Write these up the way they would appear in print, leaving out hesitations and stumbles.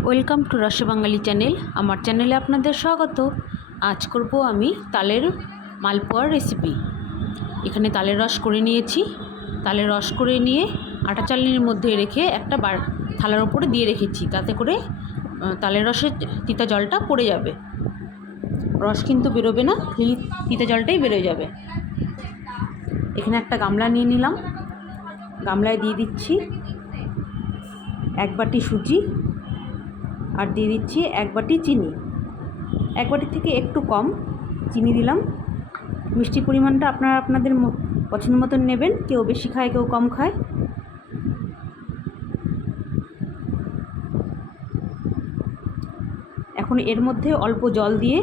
Welcome to রসবাঙালি channel. আমার চ্যানেলে আপনাদের স্বাগত। আজ করব আমি তালের মালপোয়ার রেসিপি। এখানে তালের রস করে নিয়েছি। তালের রস করে নিয়ে আটা চালনির মধ্যে রেখে একটা থালার ওপরে দিয়ে রেখেছি, তাতে করে তালের রসের তিতা জলটা পড়ে যাবে। রস কিন্তু বেরোবে না, তিতা জলটাই বেরোয় যাবে। এখানে একটা গামলা নিয়ে নিলাম। গামলায় দিয়ে দিচ্ছি 1 বাটি সুজি, আর দিয়ে দিচ্ছি 1 বাটি চিনি। 1 বাটি থেকে একটু কম চিনি দিলাম। মিষ্টির পরিমাণটা আপনারা আপনাদের পছন্দ মতন নেবেন, কেউ বেশি খায় কেউ কম খায়। এখন এর মধ্যে অল্প জল দিয়ে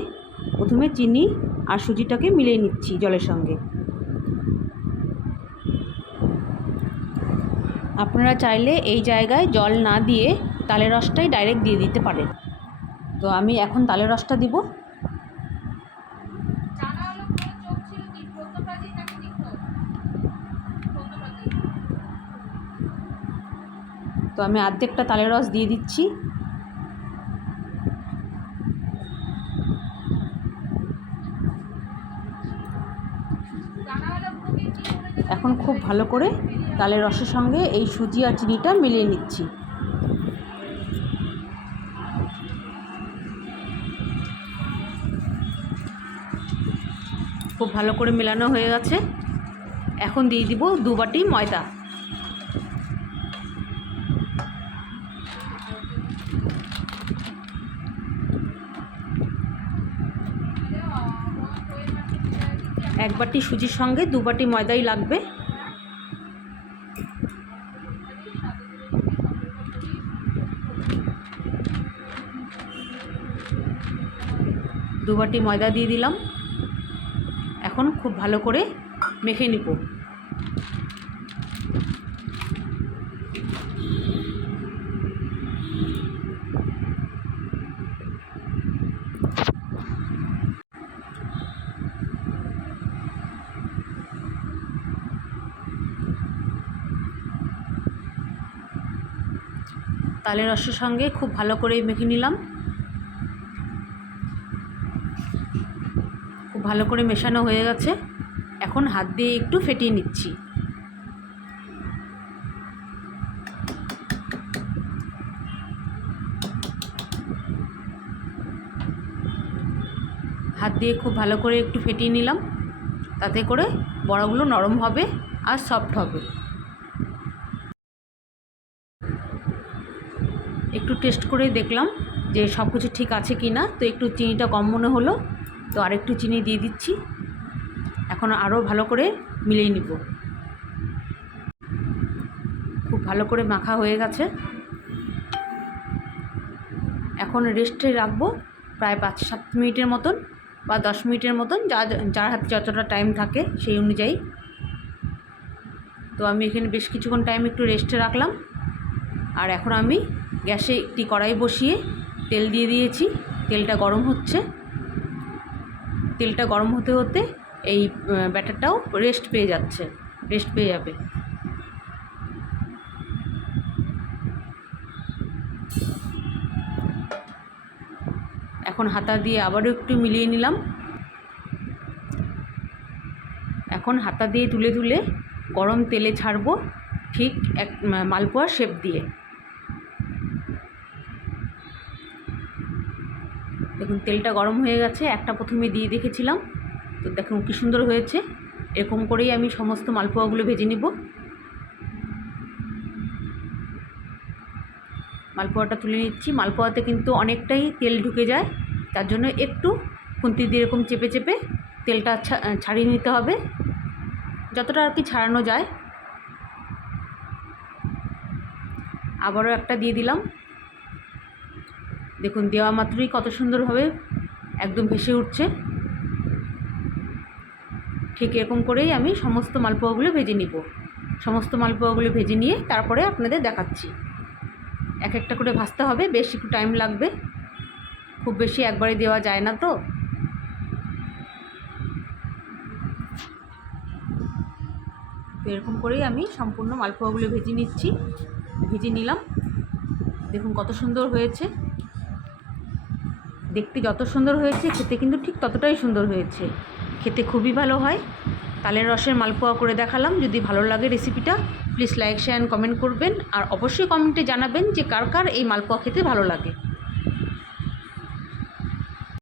প্রথমে চিনি আর সুজিটাকে মিলিয়ে নিচ্ছি জলের সঙ্গে। আপনারা চাইলে এই জায়গায় জল না দিয়ে তালের রসটাই ডাইরেক্ট দিয়ে দিতে পারেন। তো আমি এখন তালের রসটা দিব। তো আমি অর্ধেকটা তালের রস দিয়ে দিচ্ছি। এখন খুব ভালো করে তালের রসের সঙ্গে এই সুজি আর চিনিটা মিলিয়ে নিচ্ছি। খুব ভালো করে মেলানো হয়ে গেছে। এখন দিয়ে দিব 2 বাটি ময়দা। এক বাটি সুজির সঙ্গে 2 বাটি ময়দাই লাগবে। দু বাটি ময়দা দিয়ে দিলাম। এখন খুব ভালো করে মেখে নিব। তালের রসের সঙ্গে খুব ভালো করে মেখে নিলাম। খুব ভালো করে মেশানো হয়ে গেছে। এখন হাত দিয়ে একটু ফেটিয়ে নিচ্ছি। হাত দিয়ে খুব ভালো করে একটু ফেটিয়ে নিলাম, তাতে করে বড়াগুলো নরম হবে আর সফট হবে। একটু টেস্ট করে দেখলাম যে সব কিছু ঠিক আছে কি না, তো একটু চিনিটা কম মনে হলো, তো আরেকটু চিনি দিয়ে দিচ্ছি। এখন আরও ভালো করে মিলিয়ে নিব। খুব ভালো করে মাখা হয়ে গেছে। এখন রেস্টে রাখবো প্রায় 5-7 মিনিটের মতন বা 10 মিনিটের মতন, যার হাতে যতটা টাইম থাকে সেই অনুযায়ী। তো আমি এখানে বেশ কিছুক্ষণ টাইম একটু রেস্টে রাখলাম। আর এখন আমি গ্যাসে একটি কড়াই বসিয়ে তেল দিয়ে দিয়েছি। তেলটা গরম হচ্ছে। তেলটা গরম হতে হতে এই ব্যাটারটাও রেস্ট পেয়ে যাবে। এখন হাতা দিয়ে আবারও একটু মিলিয়ে নিলাম। এখন হাতা দিয়ে তুলে তুলে গরম তেলে ছাড়বো, ঠিক এক মালপোয়ার শেপ দিয়ে। দেখুন তেলটা গরম হয়ে গেছে। একটা প্রথমে দিয়ে দেখেছিলাম, তো দেখুন কী সুন্দর হয়েছে। এরকম করেই আমি সমস্ত মালপোয়াগুলো ভেজে নিব। মালপোয়াটা তুলে নিচ্ছি। মালপোয়াতে কিন্তু অনেকটাই তেল ঢুকে যায়, তার জন্য একটু খুন্তি দিয়ে এরকম চেপে চেপে তেলটা ছাড়িয়ে নিতে হবে, যতটা আর কি ছাড়ানো যায়। আবারও একটা দিয়ে দিলাম। দেখুন দেওয়া মাত্রই কত সুন্দরভাবে একদম ভেসে উঠছে। ঠিক এরকম করেই আমি সমস্ত মালপোয়াগুলো ভেজে নিব। সমস্ত মালপোয়াগুলো ভেজে নিয়ে তারপরে আপনাদের দেখাচ্ছি। এক একটা করে ভাজতে হবে, বেশ একটু টাইম লাগবে, খুব বেশি একবারে দেওয়া যায় না। তো এরকম করেই আমি সম্পূর্ণ মালপোয়াগুলো ভেজে নিলাম। দেখুন কত সুন্দর হয়েছে, দেখতে যত সুন্দর হয়েছে খেতে কিন্তু ঠিক ততটাই সুন্দর হয়েছে। খেতে খুবই ভালো হয়। তালের রসের মালপোয়া করে দেখালাম। যদি ভালো লাগে রেসিপিটা please like share and comment করবেন, আর অবশ্যই কমেন্টে জানাবেন যে কার কার এই মালপোয়া খেতে ভালো লাগে।